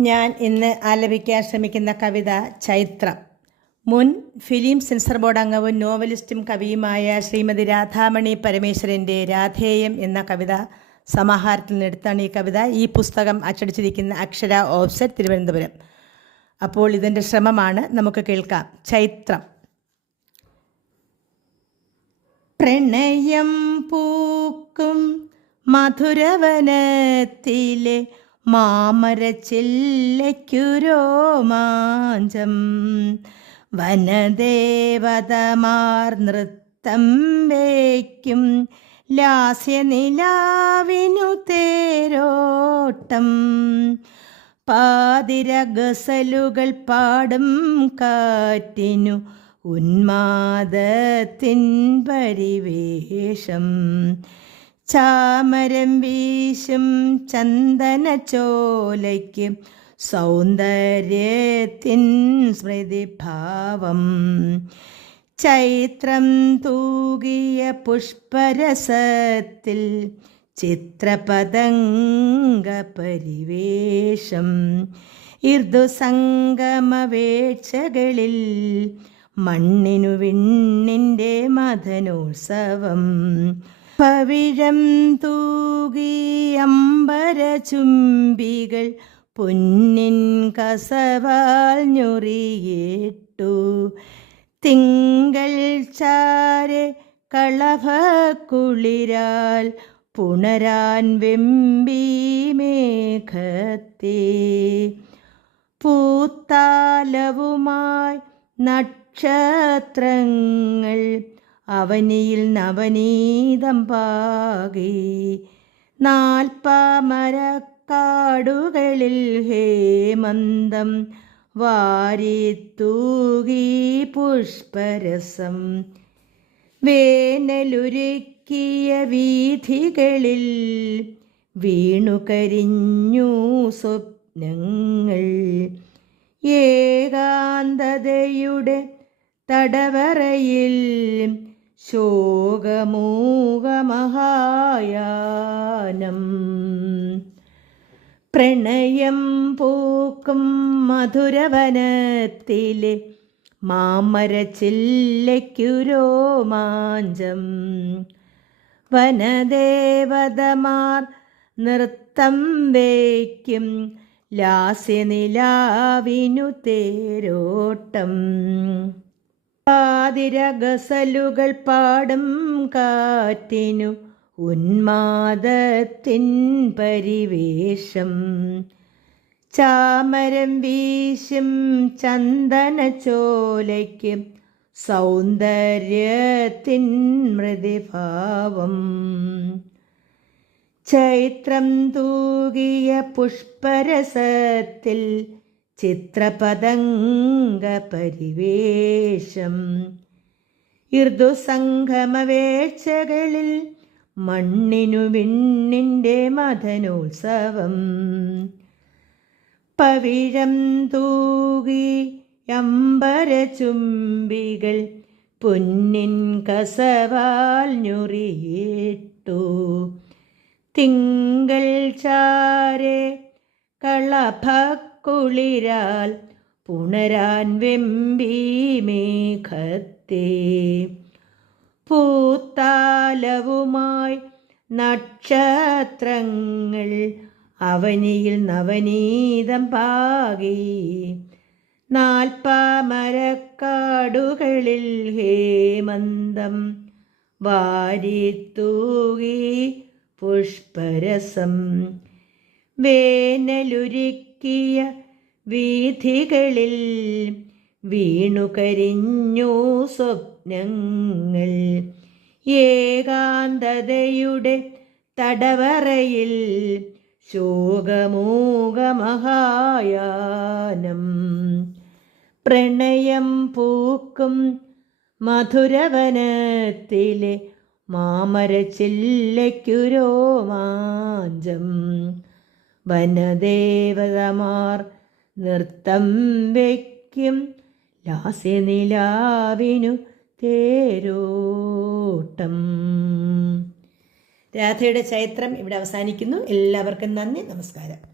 ഞാൻ ഇന്ന് ആലപിക്കാൻ ശ്രമിക്കുന്ന കവിത ചൈത്രം. മുൻ ഫിലിം സെൻസർ ബോർഡ് അംഗവും നോവലിസ്റ്റും കവിയുമായ ശ്രീമതി രാധാമണി പരമേശ്വരന്റെ രാധേയം എന്ന കവിത സമാഹാരത്തിൽ നിന്നെടുത്താണ് ഈ കവിത. ഈ പുസ്തകം അച്ചടിച്ചിരിക്കുന്ന അക്ഷര ഓഫ്സെറ്റ് തിരുവനന്തപുരം. അപ്പോൾ ഇതിന്റെ ശ്രമമാണ് നമുക്ക് കേൾക്കാം. ചൈത്രം. പ്രണയം പൂക്കും മധുരവനത്തിലെ മാമരച്ചില്ലയ്ക്കുരോമാഞ്ചം വനദേവതമാർ നൃത്തം വയ്ക്കും. ലാസ്യനിലാവിനു തേരോട്ടം. പാതിര ഗസലുകൾ പാടും കാറ്റിനു ഉന്മാദത്തിൻ പരിവേഷം. ചാമരം വീശും ചന്ദന ചോലയ്ക്ക് സൗന്ദര്യത്തിൻ സ്മൃതിഭാവം. ചൈത്രം തൂകിയ പുഷ്പരസത്തിൽ ചിത്രപതംഗ പരിവേഷം. ഋതുസംഗമവേക്ഷകളിൽ മണ്ണിനു വിണ്ണിന്റെ മഥനോത്സവം പവിഴം തൂകി അമ്പരചുംബികൾ പൊന്നിൻ കസവാൽ ഞൊറിയേട്ടു. തിങ്കൾ ചാരെ കളഭക്കുളിരാൽ പുണരാൻ വെമ്പി മേഘത്തെ. പൂത്താലവുമായി നക്ഷത്രങ്ങൾ അവനിയിൽ നവനീതം പാകി. നാൽപ്പമരക്കാടുകളിൽ ഹേമന്തം വാരിത്തൂകി പുഷ്പരസം. വേനലുരുക്കിയ വീഥികളിൽ വീണുകരിഞ്ഞു സ്വപ്നങ്ങൾ. ഏകാന്തതയുടെ തടവറയിൽ ശോകമൂകമഹായാനം. പ്രണയം പൂക്കും മധുരവനത്തിലെ മാമരച്ചില്ലയ്ക്കുരോമാഞ്ചം. വനദേവതമാർ നൃത്തം വയ്ക്കും ലാസ്യനിലാവിനു തേരോട്ടം. പാതിര ഗസലുകൾ പാടും കാറ്റിനു ഉന്മാദത്തിൻ പരിവേഷം. ചാമരം വീശും ചന്ദനച്ചോലയ്ക്ക് സൗന്ദര്യത്തിൻ മൃതിഭാവം ചൈത്രം തൂകിയ പുഷ്പരസത്തിൽ ചിത്രപതംഗ പരിവേഷം ഋതുസംഗമവേഴ്ചകളിൽ മണ്ണിനു വിണ്ണിന്റെ മഥനോത്സവം. പവിഴം തൂകി അമ്പരചുംബികൾ പൊന്നിൻ കസവാൽ ഞൊറിയിട്ടു. തിങ്കൾ ചാരെ കളഭക്കുളിരാൽ പുണരാൻ വെമ്പി മേഘത്തെ. പൂത്താലവുമായി നക്ഷത്രങ്ങൾ അവനിയിൽ നവനീതം പാകി. നാൽപ്പാമരക്കാടുകളിൽ ഹേമന്തം വാരിത്തൂകി പുഷ്പരസം. വേനലുരുക്കിയ വീഥികളിൽ വീണു കരിഞ്ഞു സ്വപ്നങ്ങൾ. ഏകാന്തതയുടെ തടവറയിൽ ശോകമോകമഹായാനം. പ്രണയം പൂക്കും മധുരവനത്തിലെ മാമരച്ചില്ലയ്ക്കുരോമാഞ്ചം വനദേവതമാർ നൃത്തം വയ്ക്കും. ലാസ്യനിലാവിനു തേരോട്ടം. രാധയുടെ ചൈത്രം ഇവിടെ അവസാനിക്കുന്നു. എല്ലാവർക്കും നന്ദി. നമസ്കാരം.